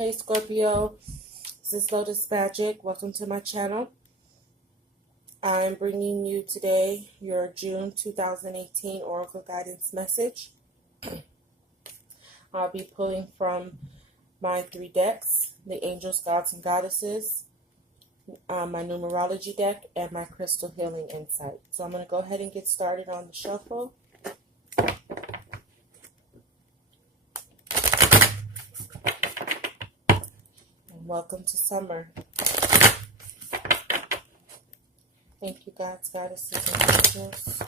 Hey Scorpio, this is Lotus Magic. Welcome to my channel. I'm bringing you today your June 2018 Oracle Guidance Message. I'll be pulling from my 3 decks, the Angels, Gods, and Goddesses, my numerology deck, and my Crystal Healing Insight. So I'm going to go ahead and get started on the shuffle. Welcome to summer. Thank you, Gods, Goddesses, and Angels,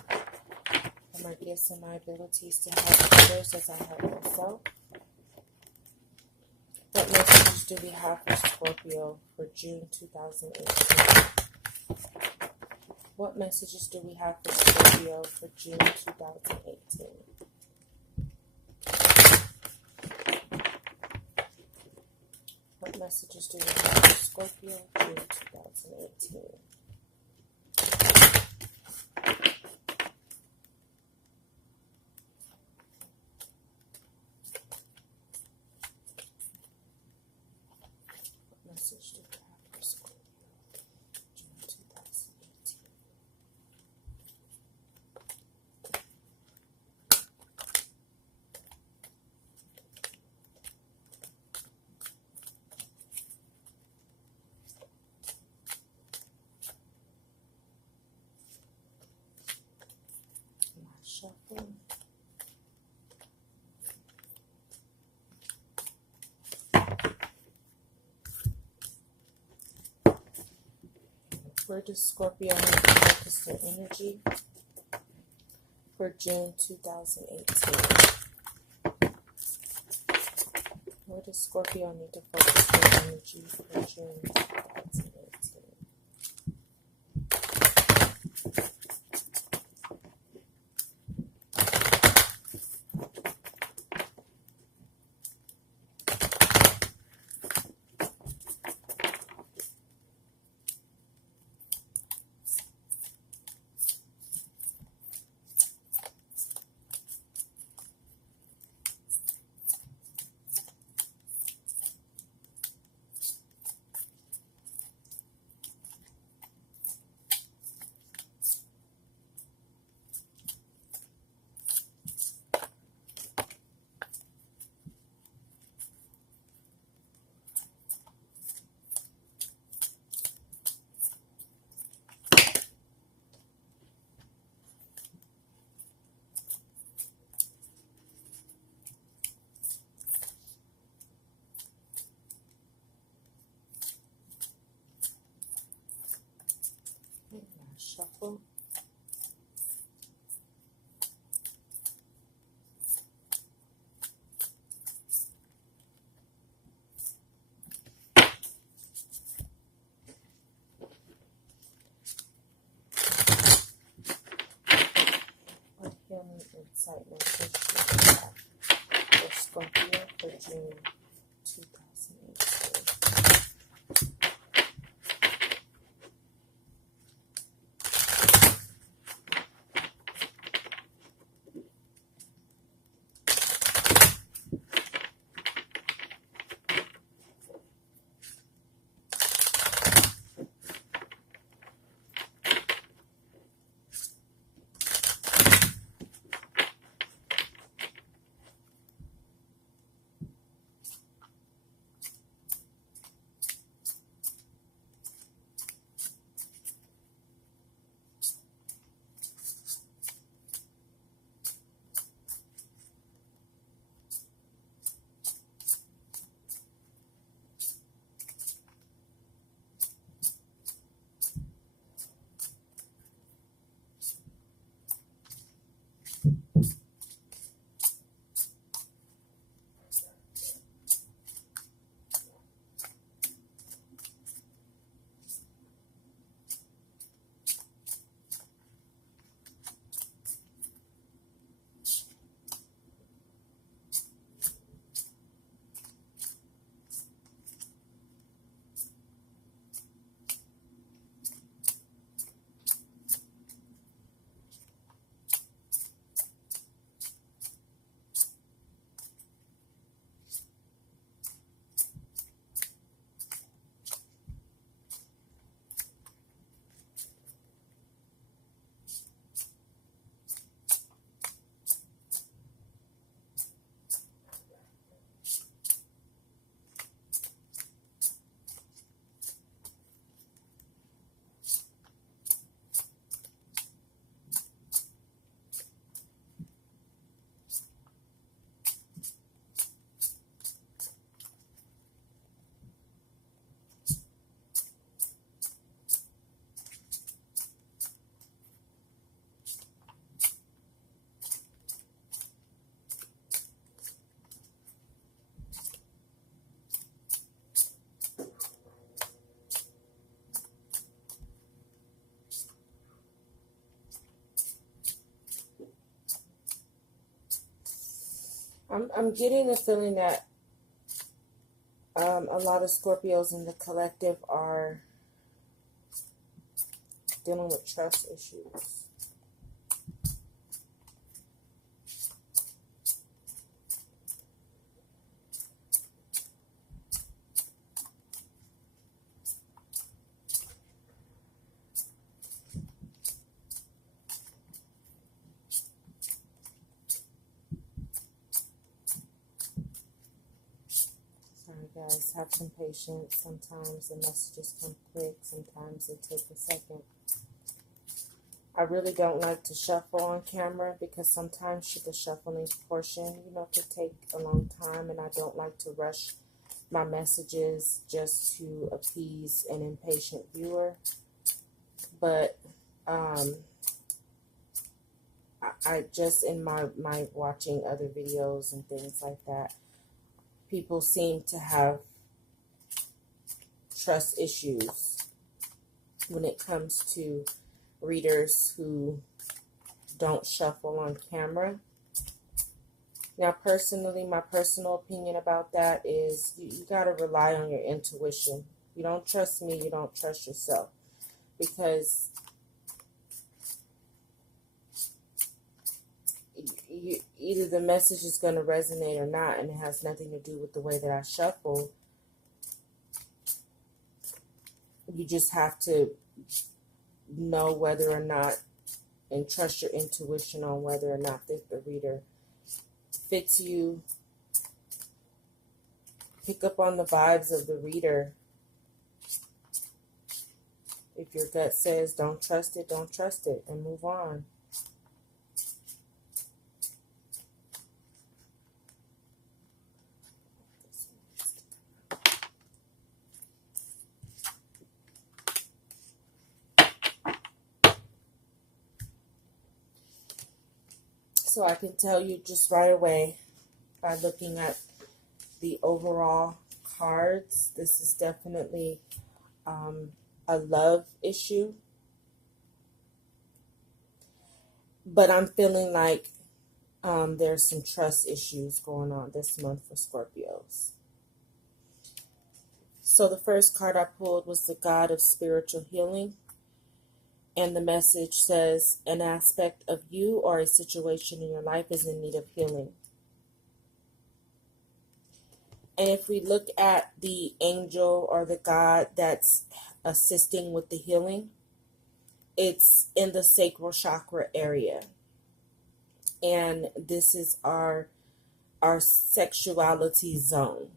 for my gifts and my abilities to help others as I help myself. What messages do we have for Scorpio for June 2018? What messages do we have for Scorpio for June 2018? What messages do we have for Scorpio, June 2018? What message do we have for Scorpio, June 2018? Shuffle. Where does Scorpio need to focus their energy for June 2018? Where does Scorpio need to focus their energy for June 2018? Shuffle. What healing insight message do we have for Scorpio for June 2018? I'm getting the feeling that a lot of Scorpios in the collective are dealing with trust issues. Sorry guys, have some patience. Sometimes the messages come quick, sometimes they take a second. I really don't like to shuffle on camera because sometimes the shuffling portion, could take a long time, and I don't like to rush my messages just to appease an impatient viewer. But I just, in my watching other videos and things like that, people seem to have trust issues when it comes to readers who don't shuffle on camera. Now, personally, my personal opinion about that is you got to rely on your intuition. You don't trust me, you don't trust yourself. Because either the message is going to resonate or not, and it has nothing to do with the way that I shuffle. You just have to know whether or not, and trust your intuition on whether or not the reader fits you. Pick up on the vibes of the reader. If your gut says don't trust it, and move on. So I can tell you just right away by looking at the overall cards, this is definitely a love issue. But I'm feeling like there's some trust issues going on this month for Scorpios. So the first card I pulled was the God of Spiritual Healing. And the message says, an aspect of you or a situation in your life is in need of healing. And if we look at the angel or the God that's assisting with the healing, it's in the sacral chakra area. And this is our sexuality zone.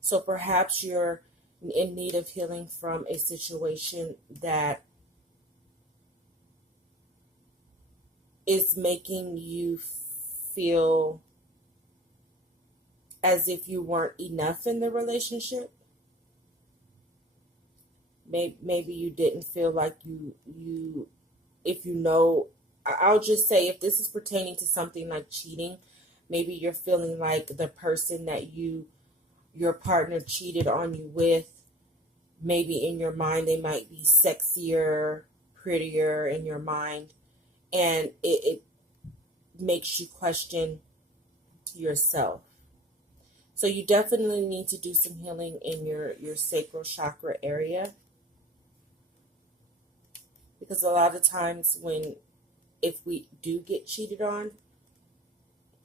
So perhaps you're in need of healing from a situation that is making you feel as if you weren't enough in the relationship. Maybe you didn't feel like I'll just say, if this is pertaining to something like cheating, maybe you're feeling like the person that your partner cheated on you with, maybe in your mind they might be sexier, prettier in your mind. And it makes you question yourself. So you definitely need to do some healing in your sacral chakra area. Because a lot of times if we do get cheated on,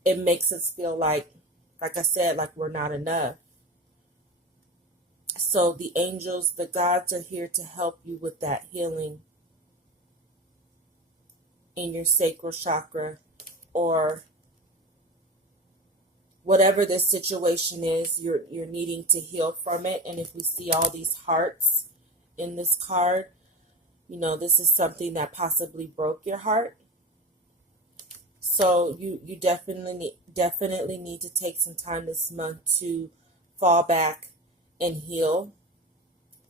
it makes us feel like I said, like we're not enough. So the angels, the gods are here to help you with that healing in your sacral chakra, or whatever this situation is, you're needing to heal from it. And if we see all these hearts in this card, this is something that possibly broke your heart. So you definitely need to take some time this month to fall back and heal.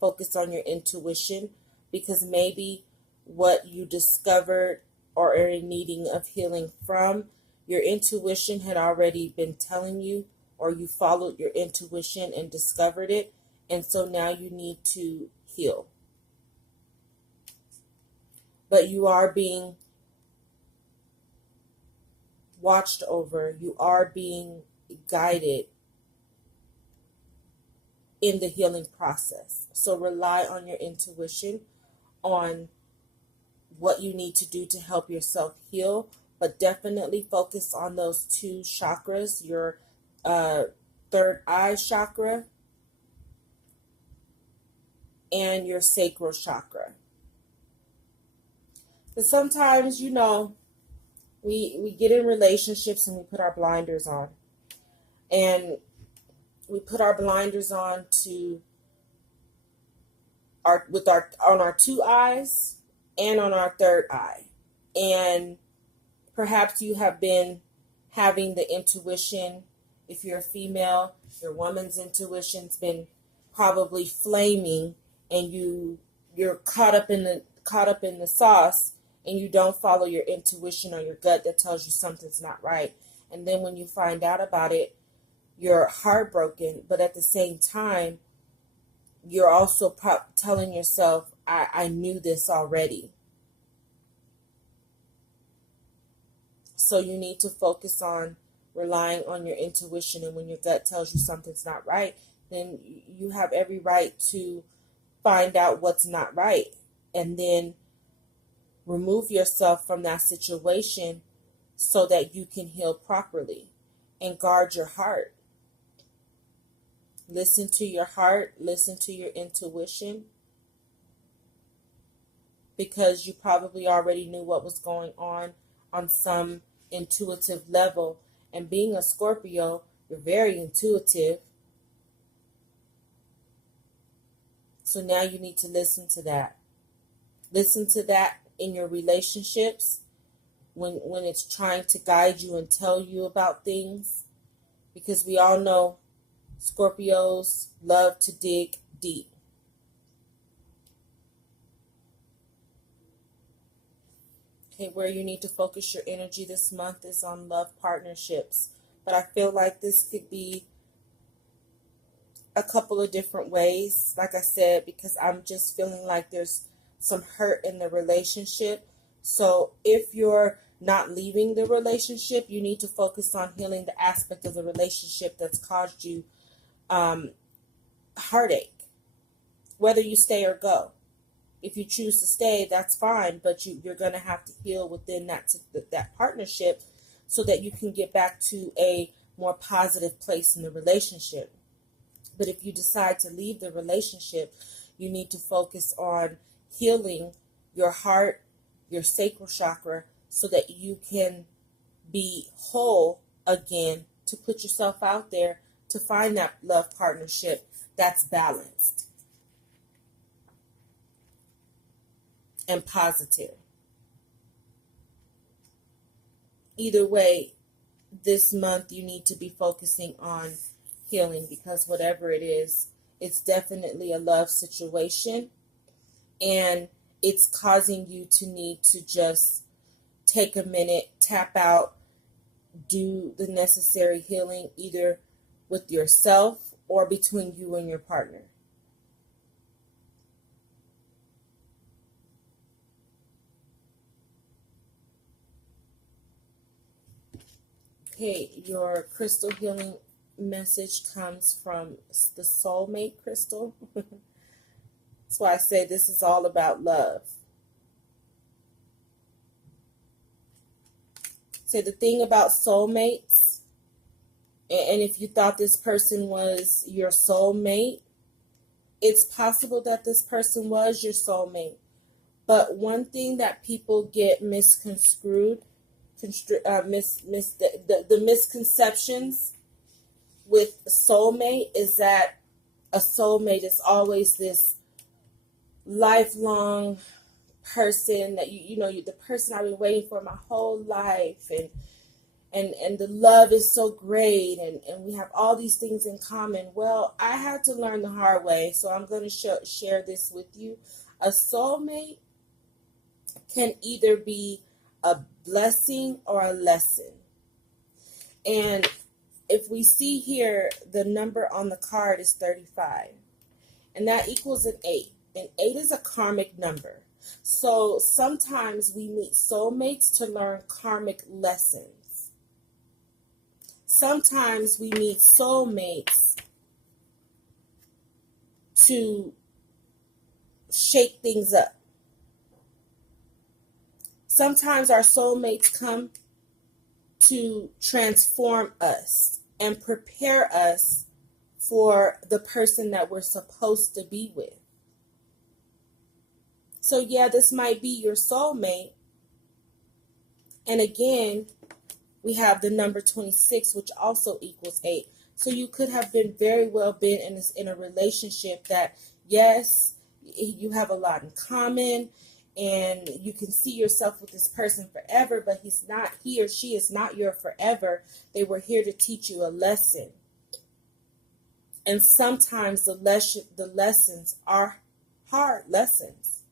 Focus on your intuition, because maybe what you discovered or are in needing of healing from, your intuition had already been telling you, or you followed your intuition and discovered it, and so now you need to heal. But you are being watched over, you are being guided in the healing process. So rely on your intuition, on what you need to do to help yourself heal, but definitely focus on those two chakras, your third eye chakra and your sacral chakra. But sometimes, we get in relationships and we put our blinders on. And we put our blinders on on our two eyes and on our third eye. And perhaps you have been having the intuition. If you're a female, your woman's intuition's been probably flaming, and you're caught up in the sauce, and you don't follow your intuition or your gut that tells you something's not right. And then when you find out about it, you're heartbroken, but at the same time, you're also telling yourself, I knew this already. So you need to focus on relying on your intuition, and when your gut tells you something's not right, then you have every right to find out what's not right, and then remove yourself from that situation so that you can heal properly, and guard your heart. Listen to your heart, listen to your intuition, because you probably already knew what was going on some intuitive level. And being a Scorpio, you're very intuitive. So now you need to listen to that. Listen to that in your relationships when it's trying to guide you and tell you about things, because we all know Scorpios love to dig deep. Okay, where you need to focus your energy this month is on love partnerships. But I feel like this could be a couple of different ways, like I said, because I'm just feeling like there's some hurt in the relationship. So if you're not leaving the relationship, you need to focus on healing the aspect of the relationship that's caused you heartache, whether you stay or go. If you choose to stay, that's fine, but you're going to have to heal within that partnership so that you can get back to a more positive place in the relationship. But if you decide to leave the relationship, you need to focus on healing your heart, your sacral chakra, so that you can be whole again, to put yourself out there to find that love partnership that's balanced and positive. Either way, this month you need to be focusing on healing, because whatever it is, it's definitely a love situation, and it's causing you to need to just take a minute, tap out, do the necessary healing, either with yourself or between you and your partner. Okay, your crystal healing message comes from the Soulmate crystal. That's why I say this is all about love. So the thing about soulmates, and if you thought this person was your soulmate, it's possible that this person was your soulmate. But one thing that people get misconstrued, the misconceptions with soulmate is that a soulmate is always this lifelong person that the person I've been waiting for my whole life, and the love is so great, and we have all these things in common. Well, I had to learn the hard way, so I'm going to share this with you. A soulmate can either be a blessing or a lesson. And if we see here, the number on the card is 35, and that equals an 8. And 8 is a karmic number. So sometimes we meet soulmates to learn karmic lessons. sometimes we need soulmates to shake things up. Sometimes our soulmates come to transform us and prepare us for the person that we're supposed to be with. So yeah, this might be your soulmate. And again, we have the number 26, which also equals 8. So you could have been very well been in a relationship that, yes, you have a lot in common and you can see yourself with this person forever, but he or she is not your forever. They were here to teach you a lesson. And sometimes the lessons are hard lessons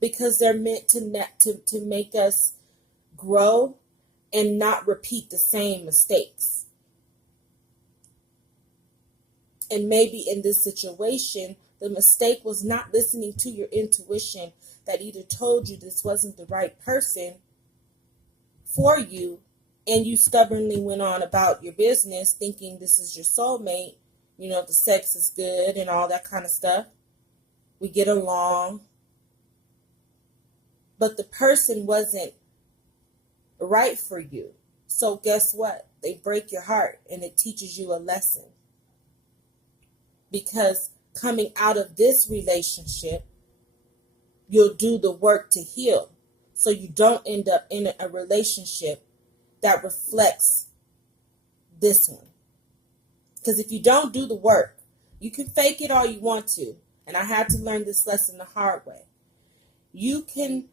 because they're meant to make us grow and not repeat the same mistakes. And maybe in this situation, the mistake was not listening to your intuition that either told you this wasn't the right person for you, and you stubbornly went on about your business thinking this is your soulmate. You know, the sex is good and all that kind of stuff. We get along. But the person wasn't right for you. So guess what? They break your heart and it teaches you a lesson. Because coming out of this relationship, you'll do the work to heal. So you don't end up in a relationship that reflects this one. Because if you don't do the work, you can fake it all you want to. And I had to learn this lesson the hard way. You can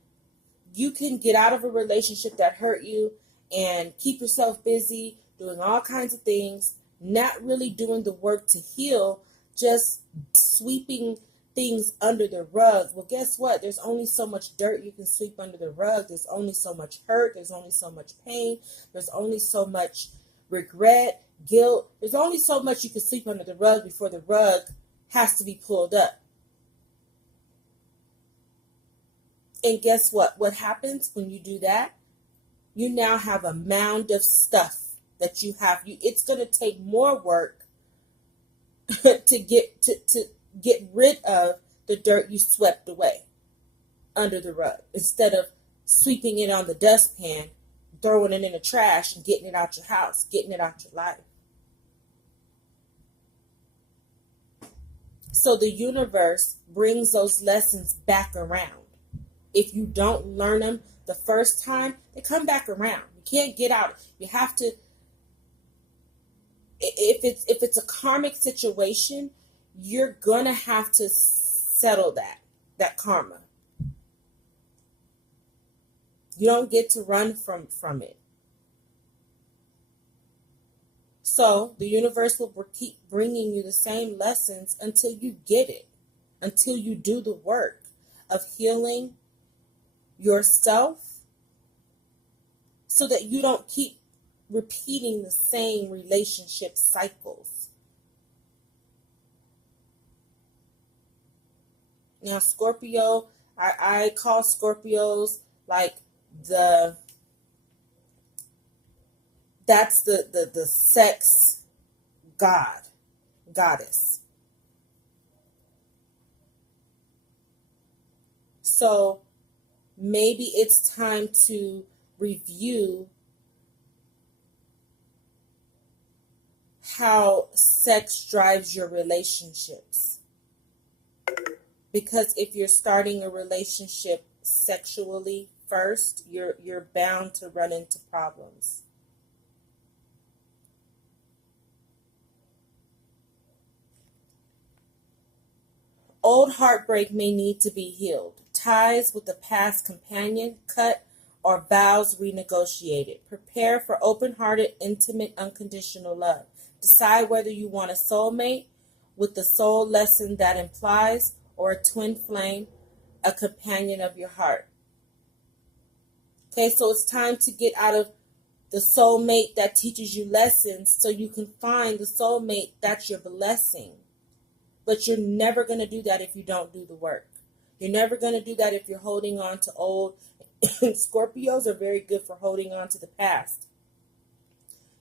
get out of a relationship that hurt you and keep yourself busy doing all kinds of things, not really doing the work to heal, just sweeping things under the rug. Well, guess what? There's only so much dirt you can sweep under the rug. There's only so much hurt. There's only so much pain. There's only so much regret, guilt. There's only so much you can sweep under the rug before the rug has to be pulled up. And guess what? What happens when you do that? You now have a mound of stuff that you have. It's going to take more work to get rid of the dirt you swept away under the rug, instead of sweeping it on the dustpan, throwing it in the trash and getting it out your house, getting it out your life. So the universe brings those lessons back around. If you don't learn them the first time, they come back around. You can't get out. You have to, if it's a karmic situation, you're gonna have to settle that karma. You don't get to run from it. So the universe will keep bringing you the same lessons until you get it, until you do the work of healing yourself, so that you don't keep repeating the same relationship cycles. Now, Scorpio, I call Scorpios like that's the sex goddess. So maybe it's time to review how sex drives your relationships. Because if you're starting a relationship sexually first, you're bound to run into problems. Old heartbreak may need to be healed. Ties with a past companion cut, or vows renegotiated. Prepare for open-hearted, intimate, unconditional love. Decide whether you want a soulmate with the soul lesson that implies, or a twin flame, a companion of your heart. Okay, so it's time to get out of the soulmate that teaches you lessons so you can find the soulmate that's your blessing. But you're never going to do that if you don't do the work. You're never going to do that if you're holding on to old. Scorpios are very good for holding on to the past.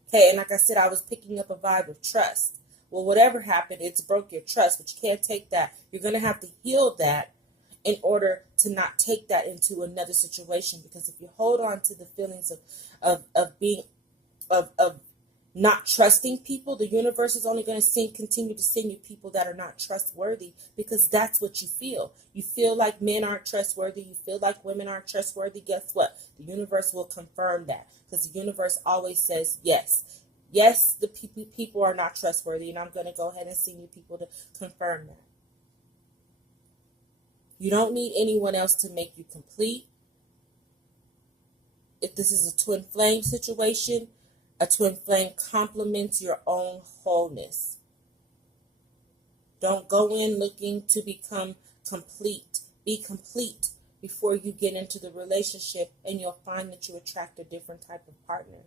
Okay, and like I said, I was picking up a vibe of trust. Well, whatever happened, it's broke your trust, but you can't take that. You're going to have to heal that in order to not take that into another situation. Because if you hold on to the feelings of being, of not trusting people, the universe is only going to continue to send you people that are not trustworthy, because that's what you feel. You feel like men aren't trustworthy. You feel like women aren't trustworthy. Guess what? The universe will confirm that, because the universe always says yes. Yes, the people are not trustworthy, and I'm going to go ahead and send you people to confirm that. You don't need anyone else to make you complete. If this is a twin flame situation, a twin flame complements your own wholeness. Don't go in looking to become complete. Be complete before you get into the relationship, and you'll find that you attract a different type of partner.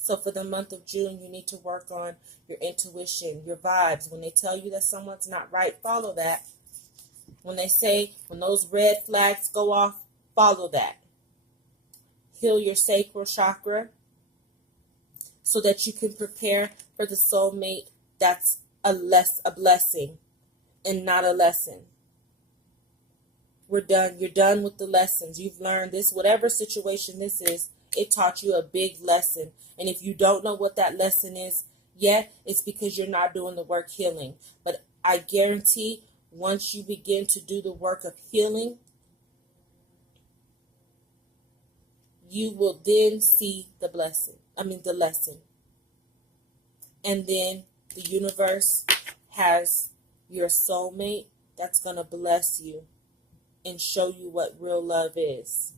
So for the month of June, you need to work on your intuition, your vibes. When they tell you that someone's not right, follow that. When those red flags go off, follow that. Heal your sacral chakra so that you can prepare for the soulmate that's a blessing and not a lesson. We're done. You're done with the lessons. You've learned this. Whatever situation this is, it taught you a big lesson. And if you don't know what that lesson is yet, it's because you're not doing the work healing. But I guarantee once you begin to do the work of healing, you will then see the lesson. And then the universe has your soulmate that's going to bless you and show you what real love is.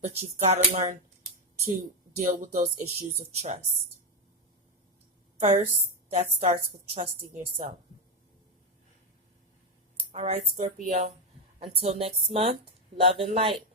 But you've got to learn to deal with those issues of trust. First, that starts with trusting yourself. All right, Scorpio. Until next month, love and light.